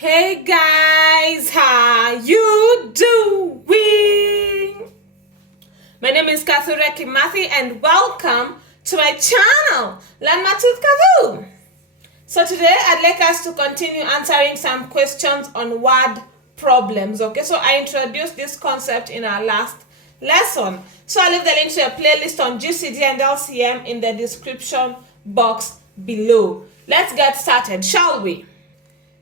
Hey guys, how you doing? My name is Kathure Kimathi and welcome to my channel, Learn Math with Kathu. So today I'd like us to continue answering some questions on word problems. Okay, so I introduced this concept in our last lesson. So I'll leave the link to a playlist on GCD and LCM in the description box below. Let's get started, shall we?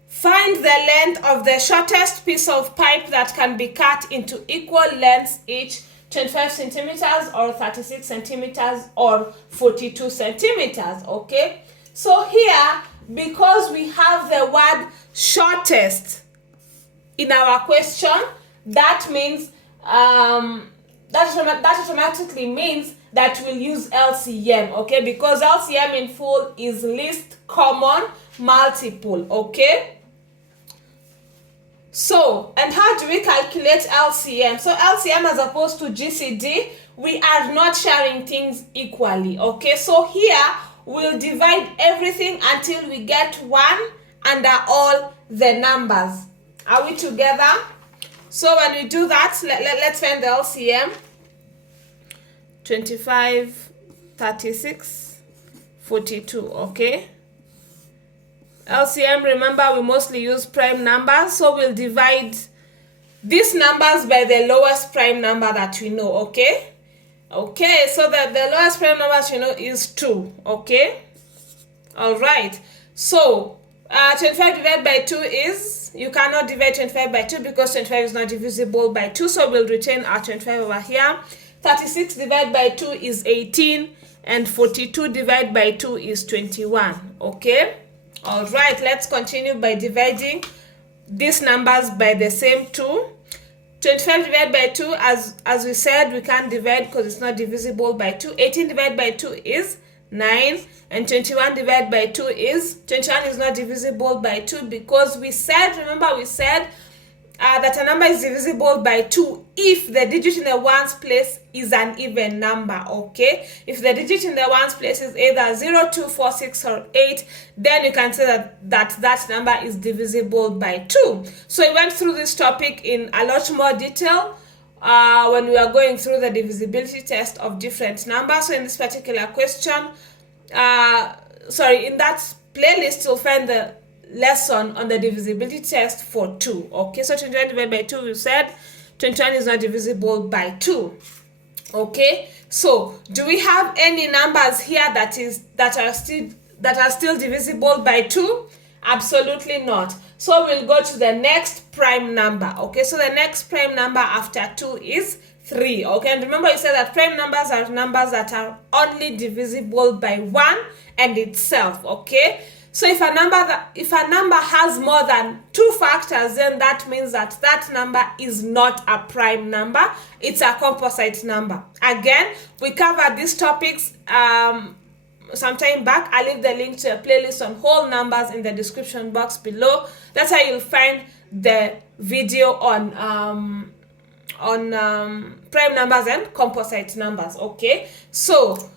Find the length of the shortest piece of pipe that can be cut into equal lengths each, 25 centimeters or 36 centimeters or 42 centimeters. Okay, so here, because we have the word shortest in our question, that means that automatically means that we'll use LCM. Okay, because LCM in full is least common multiple. Okay, so, and how do we calculate LCM? So LCM, as opposed to GCD, we are not sharing things equally. Okay, so here we'll divide everything until we get 1 under all the numbers. Are we together? So when we do that, let's find the LCM. 25, 36, 42, okay? LCM, remember, we mostly use prime numbers, so we'll divide these numbers by the lowest prime number that we know. Okay, okay, so that the lowest prime number that we know is 2. Okay, all right, so 25 divided by 2 is, you cannot divide 25 by 2 because 25 is not divisible by 2, so we'll retain our 25 over here. 36 divided by 2 is 18, and 42 divided by 2 is 21. Okay, all right, let's continue by dividing these numbers by the same 2. 25 divided by 2, as we said, we can't divide because it's not divisible by 2. 18 divided by 2 is 9, and 21 divided by 2 is, 21 is not divisible by 2 because we said, remember we said that a number is divisible by 2 if the digit in the ones place is an even number. Okay, if the digit in the ones place is either 0, 2, 4, 6 or 8, then you can say that number is divisible by 2. So we went through this topic in a lot more detail when we are going through the divisibility test of different numbers. So in this particular question, in that playlist you'll find the lesson on the divisibility test for 2. Okay, so 21 divided by 2, we said 21 is not divisible by 2. Okay, so do we have any numbers here that are still divisible by 2? Absolutely not. So we'll go to the next prime number. Okay, so the next prime number after 2 is 3. Okay, and remember you said that prime numbers are numbers that are only divisible by 1 and itself. Okay, so if a number has more than 2 factors, then that means that number is not a prime number, it's a composite number. Again, we covered these topics some time back. I'll leave the link to a playlist on whole numbers in the description box below. That's how you'll find the video on prime numbers and composite numbers. Okay, so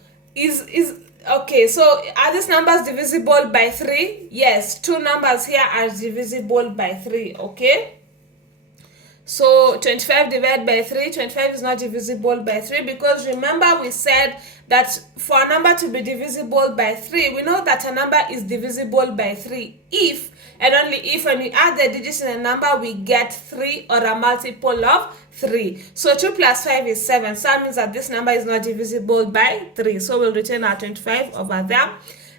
okay, so are these numbers divisible by 3? Yes, 2 numbers here are divisible by 3. Okay, so 25 divided by 3, 25 is not divisible by 3 because remember we said that for a number to be divisible by 3, we know that a number is divisible by 3 if and only if when we add the digits in a number we get 3 or a multiple of 3. So 2 plus 5 is 7, so that means that this number is not divisible by 3. So we'll retain our 25 over there.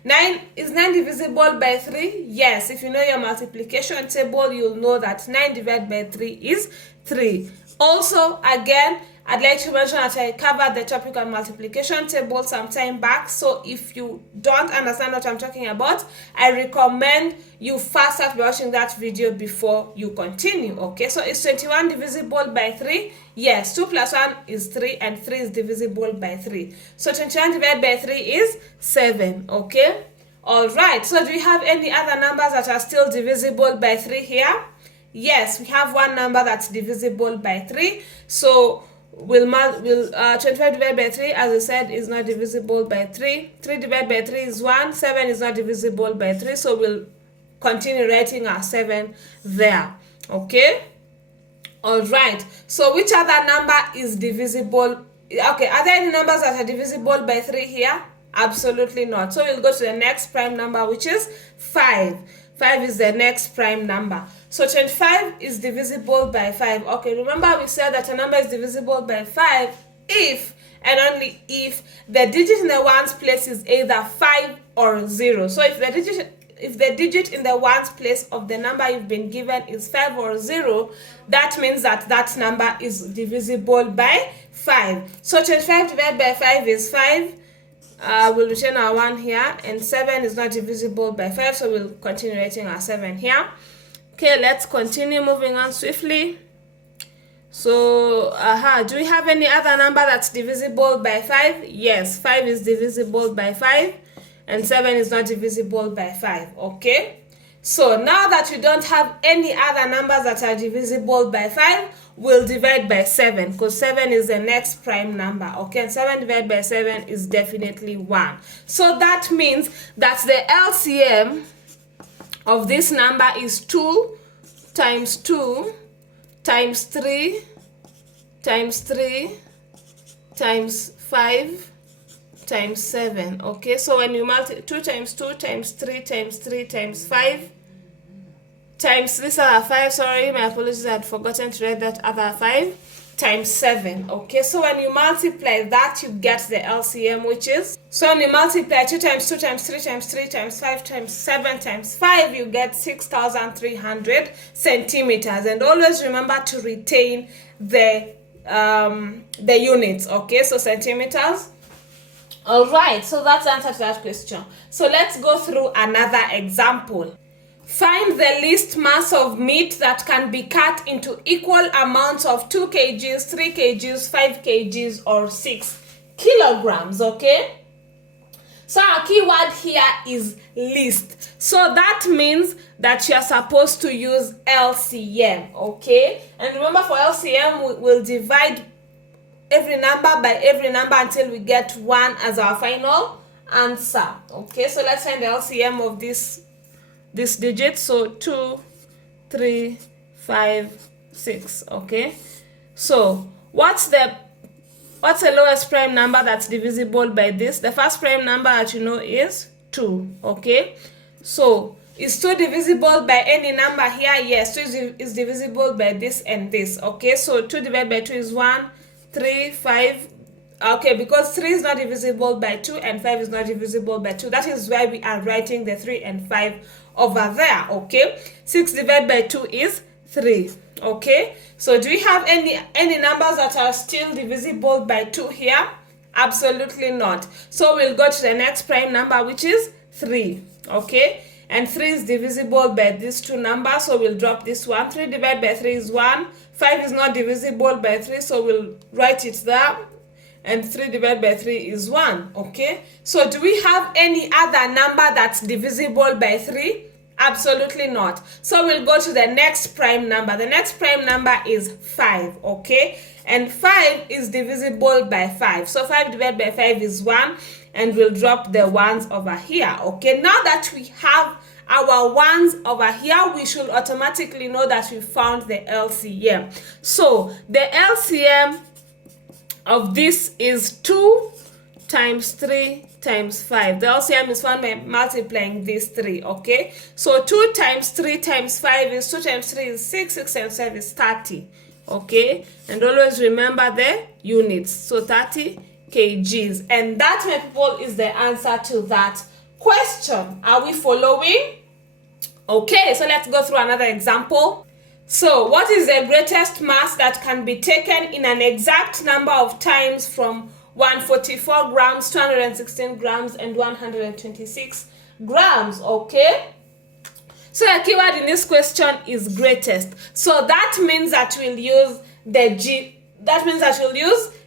9, is 9 divisible by 3? Yes, if you know your multiplication table, you'll know that 9 divided by 3 is 3. Also, again, I'd like to mention that I covered the topic on multiplication table some time back. So if you don't understand what I'm talking about, I recommend you first start watching that video before you continue. Okay, so is 21 divisible by 3? Yes, 2 plus 1 is 3 and 3 is divisible by 3. So 21 divided by 3 is 7. Okay, all right. So do we have any other numbers that are still divisible by 3 here? Yes, we have one number that's divisible by 3. So we'll 25 divided by 3, as I said, is not divisible by 3. 3 divided by 3 is 1. 7 is not divisible by 3, so we'll continue writing our 7 there. Okay, all right. So which other number is divisible? Okay, are there any numbers that are divisible by 3 here? Absolutely not. So we'll go to the next prime number, which is 5. 5 is the next prime number. So 25 is divisible by 5. Okay, remember we said that a number is divisible by 5 if and only if the digit in the ones place is either 5 or 0. So if the digit in the ones place of the number you've been given is 5 or 0, that means that that number is divisible by 5. So 25 divided by 5 is 5. We'll return our 1 here, and 7 is not divisible by 5, so we'll continue writing our 7 here. Okay, let's continue moving on swiftly. So, do we have any other number that's divisible by 5? Yes, 5 is divisible by 5, and 7 is not divisible by 5, okay? So, now that we don't have any other numbers that are divisible by 5, we'll divide by 7, because 7 is the next prime number, okay? And 7 divided by 7 is definitely 1. So, that means that the LCM of this number is 2 times 2 times 3 times 3 times 5 times 7. Okay, so when you multiply 2 times 2 times 3 times 3 times 5 times this other 5, sorry, my apologies, I had forgotten to write that other 5, times 7. Okay, so when you multiply that, you get the LCM, which is, so when you multiply 2 times 2 times 3 times 3 times 5 times 7 times 5, you get 6,300 centimeters. And always remember to retain the units. Okay, so centimeters. All right, so that's the answer to that question. So let's go through another example. Find the least mass of meat that can be cut into equal amounts of 2 kgs, 3 kgs, 5 kgs, or 6 kilograms, okay? So our keyword here is least. So that means that you are supposed to use LCM, okay? And remember, for LCM, we'll divide every number by every number until we get 1 as our final answer, okay? So let's find the LCM of this digit. So 2, 3, 5, 6, okay? So what's the lowest prime number that's divisible by this? The first prime number that you know is 2, okay? So is 2 divisible by any number here? Yes, 2 is divisible by this and this, okay? So 2 divided by 2 is 1, 3, 5, okay, because 3 is not divisible by 2 and 5 is not divisible by 2. That is why we are writing the 3 and 5 over there, okay? 6 divided by 2 is 3, okay? So do we have any numbers that are still divisible by 2 here? Absolutely not. So we'll go to the next prime number, which is 3, okay? And 3 is divisible by these two numbers, so we'll drop this one. 3 divided by 3 is 1. 5 is not divisible by 3, so we'll write it there. And 3 divided by 3 is 1, okay? So do we have any other number that's divisible by 3? Absolutely not. So we'll go to the next prime number. The next prime number is 5, okay? And 5 is divisible by 5. So 5 divided by 5 is 1, and we'll drop the ones over here, okay? Now that we have our ones over here, we should automatically know that we found the LCM. So the LCM of this is 2 times 3 times 5. The LCM is found by multiplying these 3, okay? So 2 times 3 times 5 is 2 times 3 is 6, 6 times 5 is 30, okay? And always remember the units, so 30 kgs. And that, my people, is the answer to that question. Are we following? Okay, so let's go through another example. So what is the greatest mass that can be taken in an exact number of times from 144 grams, 216 grams, and 126 grams, okay? So the keyword in this question is greatest. So that means that we'll use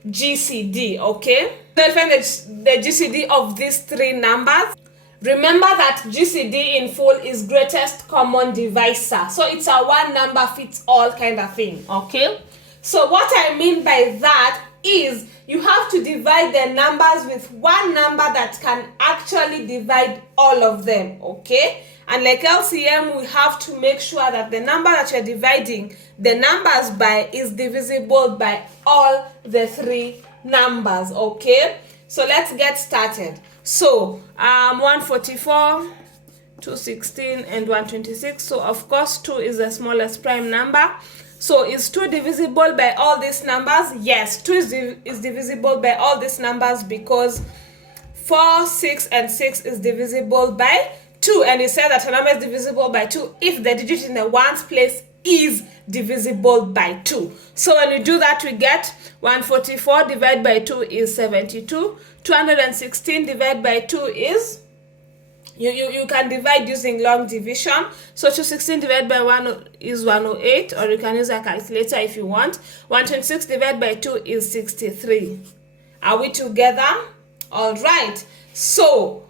GCD, okay? So we'll find the GCD of these 3 numbers. Remember that GCD in full is greatest common divisor. So it's a one number fits all kind of thing, okay? So what I mean by that is you have to divide the numbers with one number that can actually divide all of them, okay? And like LCM, we have to make sure that the number that you're dividing the numbers by is divisible by all the three numbers, okay? So let's get started. So 144, 216, and 126. So of course 2 is the smallest prime number. So is 2 divisible by all these numbers? Yes, 2 is divisible by all these numbers because 4, 6, and 6 is divisible by 2. And it says that a number is divisible by 2 if the digit in the ones place is divisible by 2. So when we do that, we get 144 divided by 2 is 72. 216 divided by 2 is, you can divide using long division. So 216 divided by 1 is 108, or you can use a calculator if you want. 126 divided by 2 is 63. Are we together? All right. So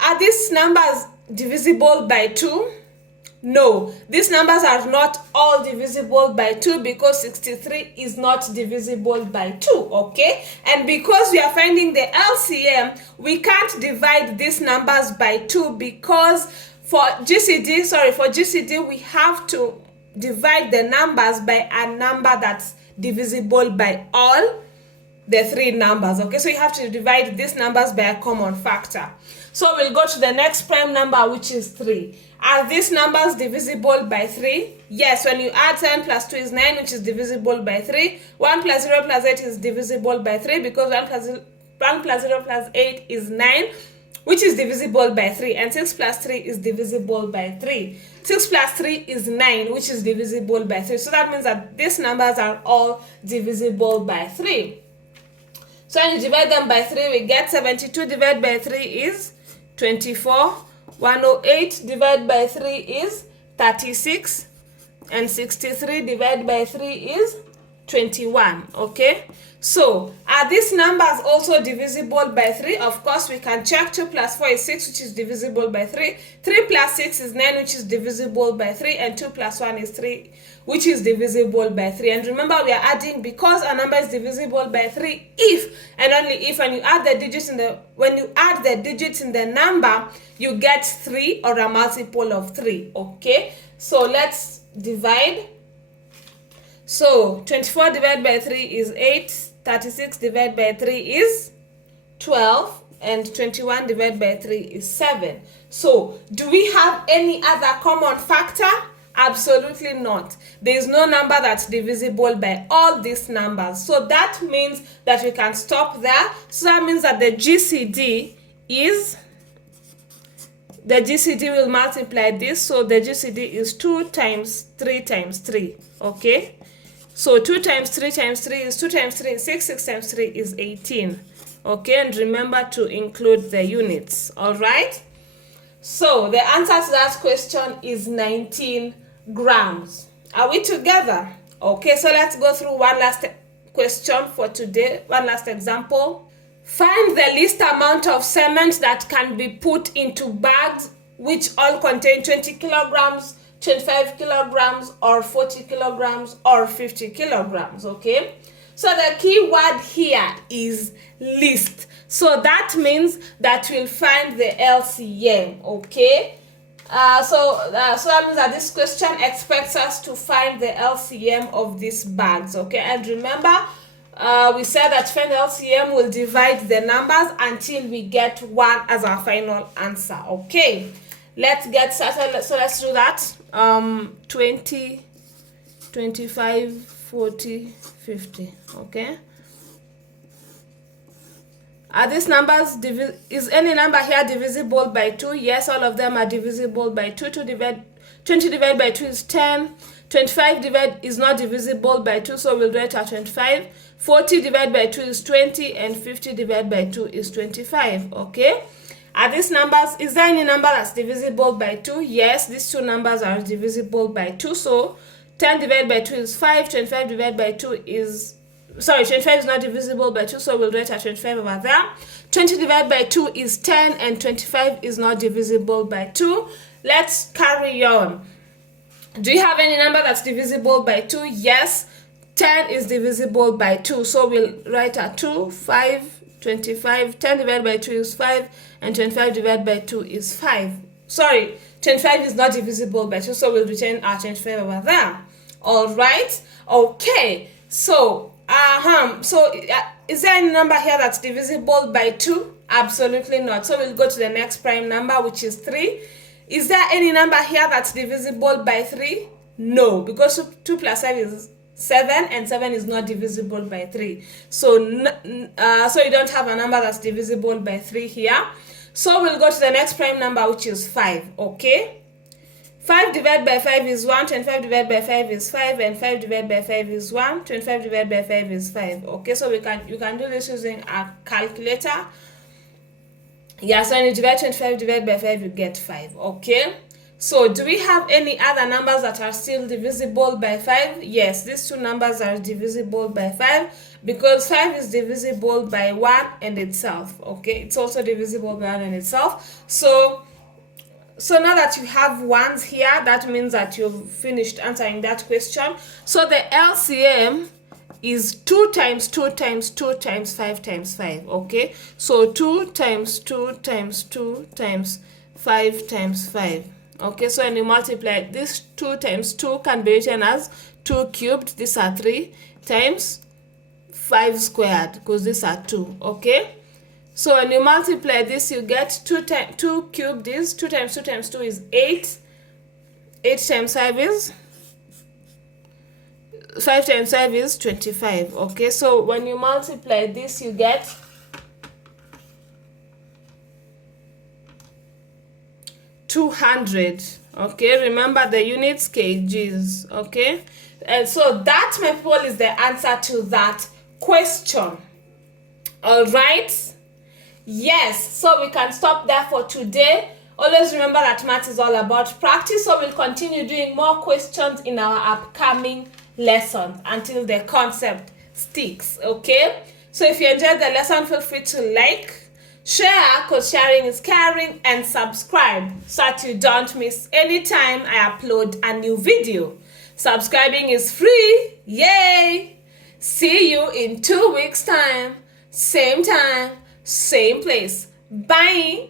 are these numbers divisible by 2? No, these numbers are not all divisible by 2 because 63 is not divisible by 2, okay? And because we are finding the LCM, we can't divide these numbers by 2 because for GCD, we have to divide the numbers by a number that's divisible by all the three numbers, okay? So you have to divide these numbers by a common factor. So we'll go to the next prime number, which is 3. Are these numbers divisible by 3? Yes, when you add 7 plus 2 is 9, which is divisible by 3. 1 plus 0 plus 8 is divisible by 3 because 1 plus 0 plus 8 is 9, which is divisible by 3. And 6 plus 3 is divisible by 3. 6 plus 3 is 9, which is divisible by 3. So that means that these numbers are all divisible by 3. So when you divide them by 3, we get 72 divided by 3 is 24. 108 divided by 3 is 36. And 63 divided by 3 is 21. Okay? So, are these numbers also divisible by 3? Of course, we can check. 2 plus 4 is 6, which is divisible by 3. 3 plus 6 is 9, which is divisible by 3. And 2 plus 1 is 3, which is divisible by 3. And remember, we are adding because a number is divisible by 3 if and only if when you add the digits in the number, you get 3 or a multiple of 3. Okay? So let's divide. So 24 divided by 3 is 8, 36 divided by 3 is 12, and 21 divided by 3 is 7. So do we have any other common factor? Absolutely not. There is no number that's divisible by all these numbers. So that means that we can stop there. So that means that the GCD will multiply this. So the GCD is 2 times 3 times 3. Okay? So 2 times 3 times 3 is 2 times 3 is 6. 6 times 3 is 18. Okay? And remember to include the units. Alright? So the answer to that question is 19 grams. Are we together? Okay, so let's go through one last question for today. One last example. Find the least amount of cement that can be put into bags which all contain 20 kilograms, 25 kilograms, or 40 kilograms, or 50 kilograms. Okay, so the key word here is least. So that means that we'll find the LCM. Okay. So that means that this question expects us to find the LCM of these bags, okay? And remember, we said that find the LCM will divide the numbers until we get 1 as our final answer, okay? Let's get started. So let's do that. 20, 25, 40, 50, okay? Are these numbers, is any number here divisible by 2? Yes, all of them are divisible by 2. 20 divided by 2 is 10. 25 is not divisible by 2, so we'll write at 25. 40 divided by 2 is 20, and 50 divided by 2 is 25, okay? Are these numbers, is there any number that's divisible by 2? Yes, these two numbers are divisible by 2, so 10 divided by 2 is 5. 25 divided by 2 is 25 is not divisible by 2, so we'll write at 25 over there. 20 divided by 2 is 10, and 25 is not divisible by 2. Let's carry on. Do you have any number that's divisible by 2? Yes, 10 is divisible by 2, so we'll write at 2, 5, 25. 10 divided by 2 is 5, and 25 divided by 2 is 5. sorry, 25 is not divisible by 2, so we'll return our 25 over there. All right. Okay. So, is there any number here that's divisible by 2? Absolutely not. So we'll go to the next prime number, which is 3. Is there any number here that's divisible by 3? No, because 2 plus 5 is 7, and 7 is not divisible by 3. So, so you don't have a number that's divisible by 3 here. So we'll go to the next prime number, which is 5. Okay. 5 divided by 5 is 1, 25 divided by 5 is 5, and 5 divided by 5 is 1, 25 divided by 5 is 5. Okay, so you can do this using a calculator. Yeah, so when you divide 25 divided by 5, you get 5. Okay, so do we have any other numbers that are still divisible by 5? Yes, these two numbers are divisible by 5 because 5 is divisible by 1 and itself. Okay, it's also divisible by 1 and itself. So now that you have ones here, that means that you've finished answering that question. So the LCM is 2 times 2 times 2 times 5 times 5. Okay, so 2 times 2 times 2 times 5 times 5. Okay, so when you multiply this, 2 times 2 can be written as 2 cubed. These are 3 times 5 squared because these are 2. Okay. So when you multiply this, you get 2 cubed is 2 times 2 times 2 is 8. 8 times 5 is 5 times 5 is 25. Okay, so when you multiply this, you get 200. Okay, remember the units kgs. Okay, and so that, my people, is the answer to that question. All right. Yes, so we can stop there for today. Always remember that math is all about practice, so we'll continue doing more questions in our upcoming lessons until the concept sticks. Okay, so if you enjoyed the lesson, feel free to like, share, because sharing is caring, and subscribe so that you don't miss any time I upload a new video. Subscribing is free. Yay! See you in 2 weeks time, same place. Bye.